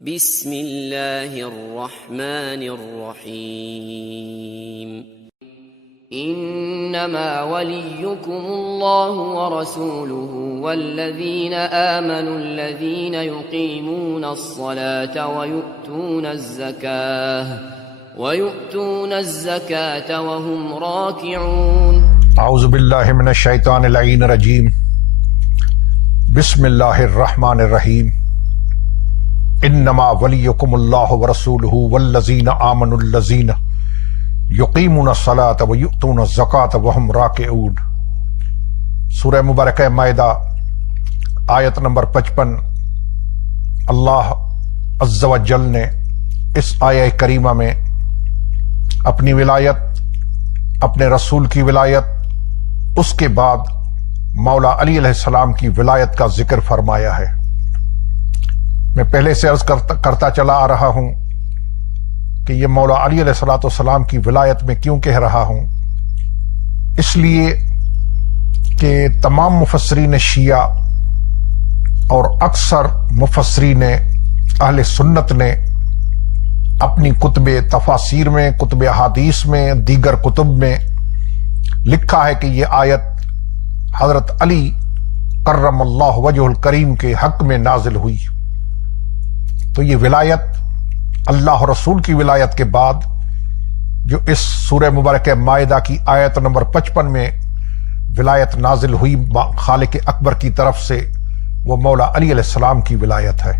بسم اللہ الرحمن الرحیم انما ولیکم اللہ ورسولہ والذین آمنوا الذین یقیمون الصلاة ویؤتون الزکاة وهم راکعون۔ اعوذ باللہ من الشیطان اللعین الرجیم۔ بسم اللہ الرحمن الرحیم۔ انما ولیکم اللہ ورسولہ والذین آمنوا الذین یقیمون الصلاة ویؤتون الزکاة وهم راکعون۔ سورہ مبارکہ مائدہ آیت نمبر 55۔ اللہ عز و جل نے اس آیہ کریمہ میں اپنی ولایت، اپنے رسول کی ولایت، اس کے بعد مولا علی علیہ السلام کی ولایت کا ذکر فرمایا ہے۔ میں پہلے سے عرض کرتا چلا آ رہا ہوں کہ یہ مولا علی علیہ السلام کی ولایت میں کیوں کہہ رہا ہوں، اس لیے کہ تمام مفسرین شیعہ اور اکثر مفسرین اہل سنت نے اپنی کتب تفاسیر میں، کتب احادیث میں، دیگر کتب میں لکھا ہے کہ یہ آیت حضرت علی کرم اللہ وجہ الکریم کے حق میں نازل ہوئی۔ تو یہ ولایت اللہ رسول کی ولایت کے بعد جو اس سورہ مبارکہ مائدہ کی آیت نمبر 55 میں ولایت نازل ہوئی خالق اکبر کی طرف سے، وہ مولا علی علیہ السلام کی ولایت ہے۔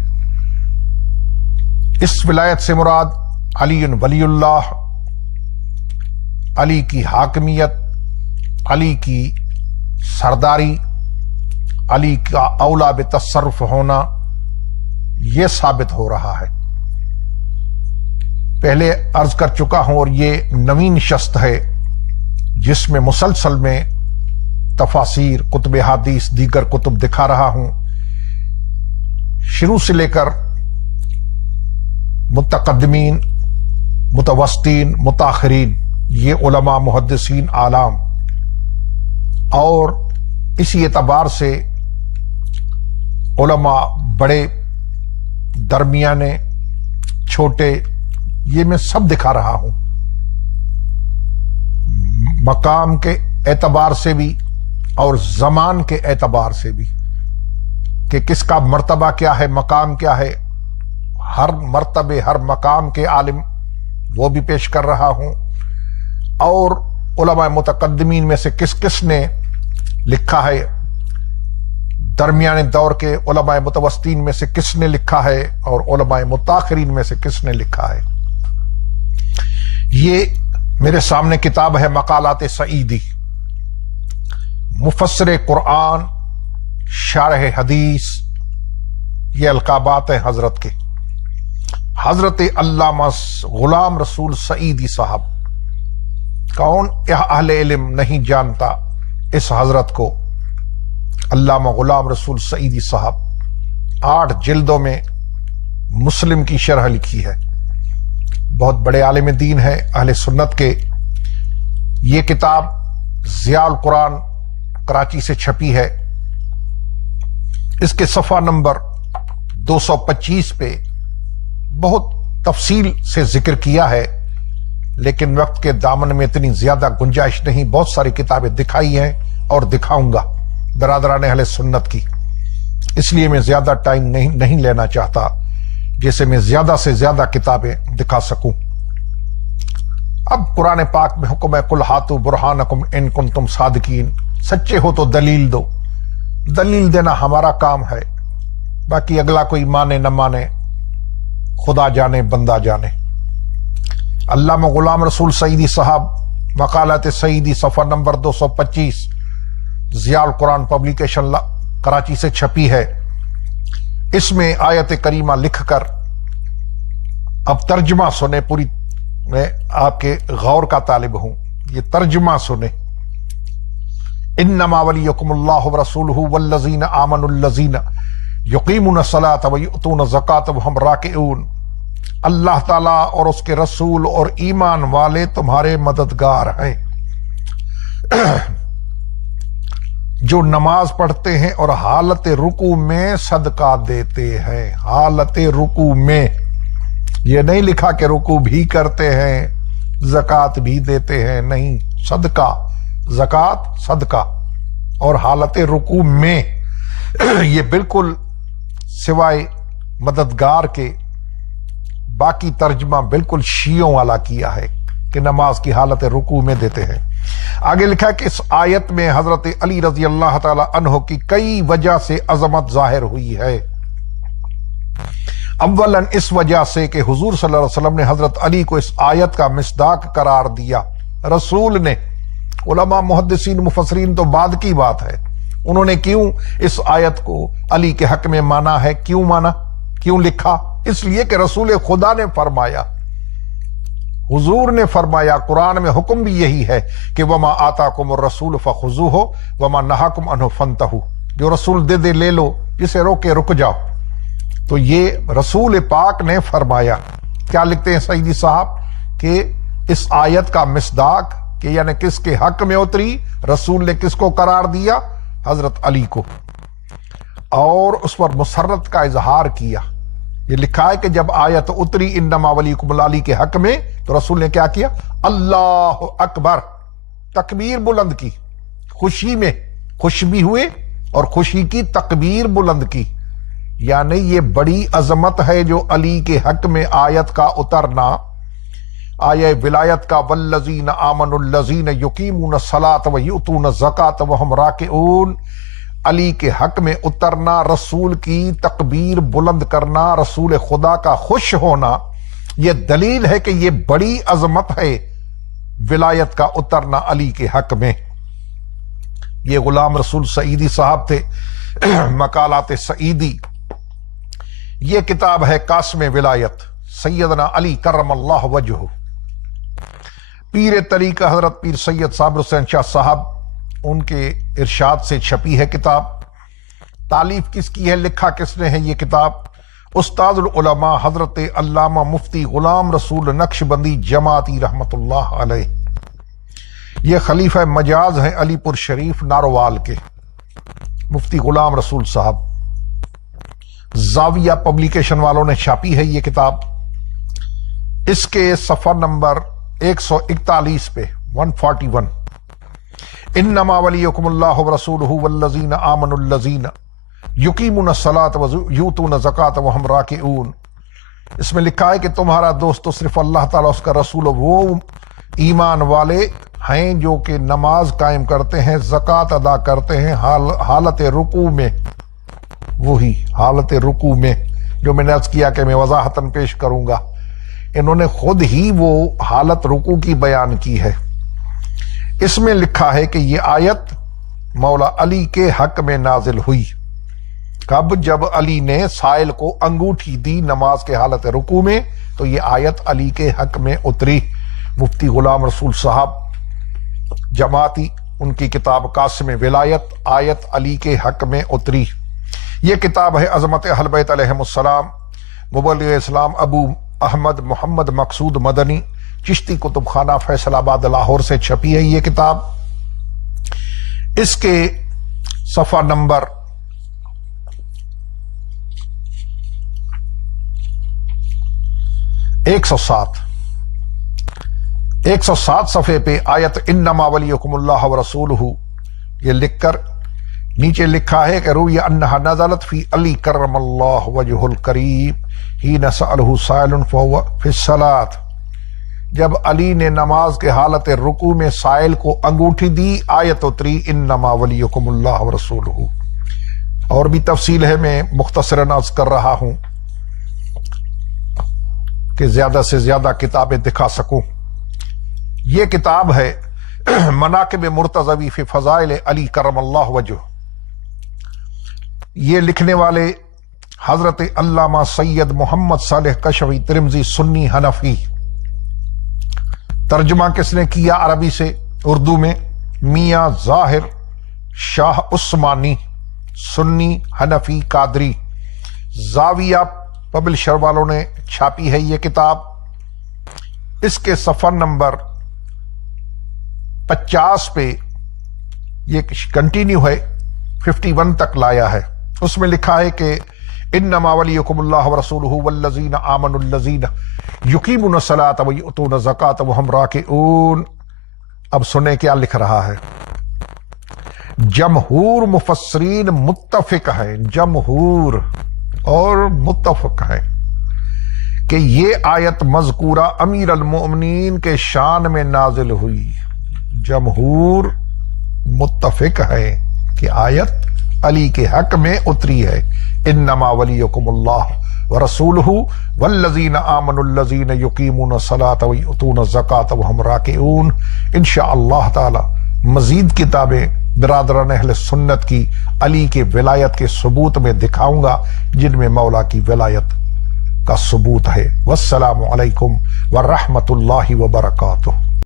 اس ولایت سے مراد علی ولی اللہ، علی کی حاکمیت، علی کی سرداری، علی کا اولا بتصرف ہونا، یہ ثابت ہو رہا ہے۔ پہلے عرض کر چکا ہوں، اور یہ نویں نشست ہے جس میں مسلسل میں تفاسیر، کتب حدیث، دیگر کتب دکھا رہا ہوں۔ شروع سے لے کر متقدمین، متوسطین، متاخرین، یہ علماء، محدثین، عالم، اور اسی اعتبار سے علماء بڑے، درمیانے، چھوٹے، یہ میں سب دکھا رہا ہوں، مقام کے اعتبار سے بھی اور زمان کے اعتبار سے بھی، کہ کس کا مرتبہ کیا ہے، مقام کیا ہے۔ ہر مرتبے، ہر مقام کے عالم وہ بھی پیش کر رہا ہوں، اور علماء متقدمین میں سے کس کس نے لکھا ہے، درمیانے دور کے علماء متوسطین میں سے کس نے لکھا ہے، اور علماء متاخرین میں سے کس نے لکھا ہے۔ یہ میرے سامنے کتاب ہے مقالات سعیدی، مفسر قرآن، شارح حدیث، یہ القابات ہیں حضرت کے۔ حضرت علامہ غلام رسول سعیدی صاحب، کون اہل علم نہیں جانتا اس حضرت کو؟ علامہ غلام رسول سعیدی صاحب 8 جلدوں میں مسلم کی شرح لکھی ہے، بہت بڑے عالم دین ہے اہل سنت کے۔ یہ کتاب ضیاء القرآن کراچی سے چھپی ہے۔ اس کے صفحہ نمبر 225 پہ بہت تفصیل سے ذکر کیا ہے، لیکن وقت کے دامن میں اتنی زیادہ گنجائش نہیں، بہت ساری کتابیں دکھائی ہیں اور دکھاؤں گا برادران اہل سنت کی، اس لیے میں زیادہ ٹائم نہیں لینا چاہتا، جیسے میں زیادہ سے زیادہ کتابیں دکھا سکوں۔ اب قرآن پاک میں حکم ہے قل ہاتوا برہانکم ان کنتم صادقین، سچے ہو تو دلیل دو۔ دلیل دینا ہمارا کام ہے، باقی اگلا کوئی مانے نہ مانے خدا جانے، بندہ جانے۔ علامہ غلام رسول سعیدی صاحب، مقالات سعیدی، صفحہ نمبر 225، ضیاء القرآن پبلیکیشن کراچی سے چھپی ہے۔ اس میں آیت کریمہ لکھ کر اب ترجمہ سنے، پوری میں آپ کے غور کا طالب ہوں، یہ ترجمہ سنے۔ انما ولیکم اللہ ورسولہ والذین آمنوا الذین یقیمون الصلاة ویؤتون الزکاة وہم راکعون۔ اللہ تعالیٰ اور اس کے رسول اور ایمان والے تمہارے مددگار ہیں۔ جو نماز پڑھتے ہیں اور حالت رکوع میں صدقہ دیتے ہیں. حالت رکوع میں، یہ نہیں لکھا کہ رکوع بھی کرتے ہیں زکوٰۃ بھی دیتے ہیں، نہیں، صدقہ، زکوٰۃ، صدقہ، اور حالت رکوع میں. یہ بالکل سوائے مددگار کے باقی ترجمہ بالکل شیعوں والا کیا ہے کہ نماز کی حالت رکوع میں دیتے ہیں. آگے لکھا کہ اس آیت میں حضرت علی رضی اللہ تعالی عنہ کی کئی وجہ سے عظمت ظاہر ہوئی ہے. اولاً اس وجہ سے کہ حضور صلی اللہ علیہ وسلم نے حضرت علی کو اس آیت کا مصداق قرار دیا. رسول نے، علماء محدثین مفسرین تو بعد کی بات ہے، انہوں نے کیوں اس آیت کو علی کے حق میں مانا ہے، کیوں مانا، کیوں لکھا؟ اس لیے کہ رسول خدا نے فرمایا، حضور نے فرمایا، قرآن میں حکم بھی یہی ہے کہ وما آتاکم الرسول فخذوہ وما نہاکم عنہ فانتہوا، جو رسول دے دے لے لو، جسے روکے رک جاؤ. تو یہ رسول پاک نے فرمایا. کیا لکھتے ہیں سعیدی صاحب کہ اس آیت کا مصداق کہ یعنی کس کے حق میں اتری، رسول نے کس کو قرار دیا؟ حضرت علی کو، اور اس پر مسرت کا اظہار کیا. یہ لکھا ہے کہ جب آیت اتری انما ولیکم العلی کے حق میں، تو رسول نے کیا کیا؟ اللہ اکبر، تکبیر بلند کی، خوشی میں خوش بھی ہوئے اور خوشی کی تکبیر بلند کی. یعنی یہ بڑی عظمت ہے جو علی کے حق میں آیت کا اترنا، آیہ ولایت کا والذین آمنوا الذین یقیمون الصلاۃ ویؤتون الزکاۃ وہم راکعون، علی کے حق میں اترنا، رسول کی تکبیر بلند کرنا، رسول خدا کا خوش ہونا، یہ دلیل ہے کہ یہ بڑی عظمت ہے ولایت کا اترنا علی کے حق میں. یہ غلام رسول سعیدی صاحب تھے، مقالات سعیدی. یہ کتاب ہے قاسم ولایت سیدنا علی کرم اللہ وجہہ. پیر طریقہ حضرت پیر سید صابر حسین شاہ صاحب، ان کے ارشاد سے چھپی ہے کتاب. تالیف کس کی ہے، لکھا کس نے ہے یہ کتاب؟ استاد العلماء حضرت علامہ مفتی غلام رسول نقشبندی جماعتی رحمت اللہ علیہ. یہ خلیفہ مجاز ہیں علی پور شریف ناروال کے، مفتی غلام رسول صاحب. زاویہ پبلیکیشن والوں نے چھاپی ہے یہ کتاب. اس کے صفحہ نمبر 141 پہ 141، انما ولیکم اللہ ورسولہ والذین آمنوا الذین یقیمون الصلاۃ ویؤتون الزکاۃ وہم راکعون. اس میں لکھا ہے کہ تمہارا دوست تو صرف اللہ تعالیٰ، اس کا رسول، وہ ایمان والے ہیں جو کہ نماز قائم کرتے ہیں، زکوٰۃ ادا کرتے ہیں حالت رکوع میں. وہی حالت رکوع میں جو میں نے عرض کیا کہ میں وضاحتاً پیش کروں گا. انہوں نے خود ہی وہ حالت رکوع کی بیان کی ہے. اس میں لکھا ہے کہ یہ آیت مولا علی کے حق میں نازل ہوئی. کب؟ جب علی نے سائل کو انگوٹھی دی نماز کے حالت رکوع میں، تو یہ آیت علی کے حق میں اتری. مفتی غلام رسول صاحب جماعتی، ان کی کتاب قاسم ولایت، آیت علی کے حق میں اتری. یہ کتاب ہے عظمت اہل بیت علیہم السلام، مبلغ اسلام ابو احمد محمد مقصود مدنی، چشتی کتب خانہ فیصل آباد لاہور سے چھپی ہے یہ کتاب. اس کے صفحہ نمبر 107 صفحے پہ آیت انما ولیکم اللہ ورسولہ یہ لکھ کر نیچے لکھا ہے کہ روی انہا نزلت فی علی کرم اللہ وجہ الکریم حین سألہ سائل فہو فی الصلاۃ. جب علی نے نماز کے حالت رکوع میں سائل کو انگوٹھی دی، آیت اتری انما ولیکم اللہ ورسولہ. اور بھی تفصیل ہے، میں مختصراً عرض کر رہا ہوں کہ زیادہ سے زیادہ کتابیں دکھا سکوں. یہ کتاب ہے مناقب مرتضوی فی فضائل علی کرم اللہ وجہ. یہ لکھنے والے حضرت علامہ سید محمد صالح کشوی ترمذی سنی حنفی. ترجمہ کس نے کیا عربی سے اردو میں؟ میاں ظاہر شاہ عثمانی، سنی حنفی قادری. زاویہ پبلشر والوں نے چھاپی ہے یہ کتاب. اس کے صفحہ نمبر 50 پہ یہ کنٹینیو ہے، 51 تک لایا ہے. اس میں لکھا ہے کہ انما ولیکم اللہ ورسولہ والذین آمنوا الذین یقیمون الصلاۃ ویؤتون الزکاۃ وہم راکعون. اب سنیں کیا لکھ رہا ہے. جمہور مفسرین متفق ہیں، جمہور اور متفق ہیں کہ یہ آیت مذکورہ امیر المؤمنین کے شان میں نازل ہوئی. جمہور متفق ہے کہ آیت علی کے حق میں اتری ہے. انما ولیکم اللہ ورسولہ والذین آمنوا الذین یقیمون الصلاۃ ویؤتون الزکاۃ وہم راکعون. انشاءاللہ تعالی مزید کتابیں برادران اہل سنت کی علی کے ولایت کے ثبوت میں دکھاؤں گا جن میں مولا کی ولایت کا ثبوت ہے. والسلام علیکم ورحمۃ اللہ وبرکاتہ.